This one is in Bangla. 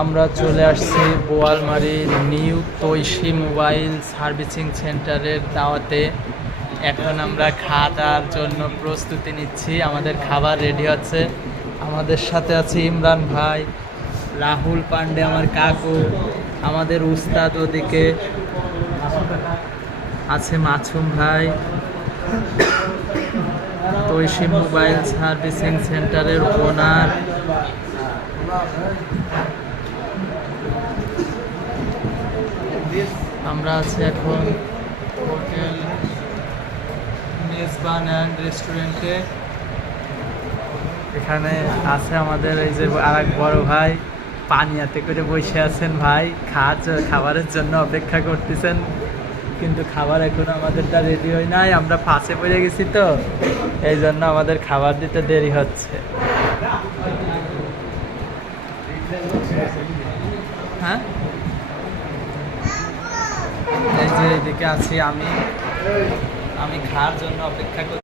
আমরা চলে আসছি বোয়ালমারি নিউ তৈশী মোবাইল সার্ভিসিং সেন্টারের দাওয়াতে। এখন আমরা খাওয়া দাওয়ার জন্য প্রস্তুতি নিচ্ছি, আমাদের খাবার রেডি হচ্ছে। আমাদের সাথে আছে ইমরান ভাই, রাহুল পান্ডে আমার কাকু, আমাদের উস্তাদ ওদিকে আছে মাছুম ভাই, তৈশী মোবাইল সার্ভিসিং সেন্টারের ওনার। আমরা আছি এখন হোটেল মেজবান অ্যান্ড রেস্টুরেন্টে। এখানে আছে আমাদের এই যে আরেক বড় ভাই, পানিয়াতে করে বসে আছেন ভাই, খাবারের জন্য অপেক্ষা করতেছেন, কিন্তু খাবার এখনো আমাদেরটা রেডি হয় নাই। আমরা ফাঁসে পড়ে গেছি তো, এই জন্য আমাদের খাবার দিতে দেরি হচ্ছে। হ্যাঁ, এই যে এদিকে আছি আমি খাওয়ার জন্য অপেক্ষা করছি।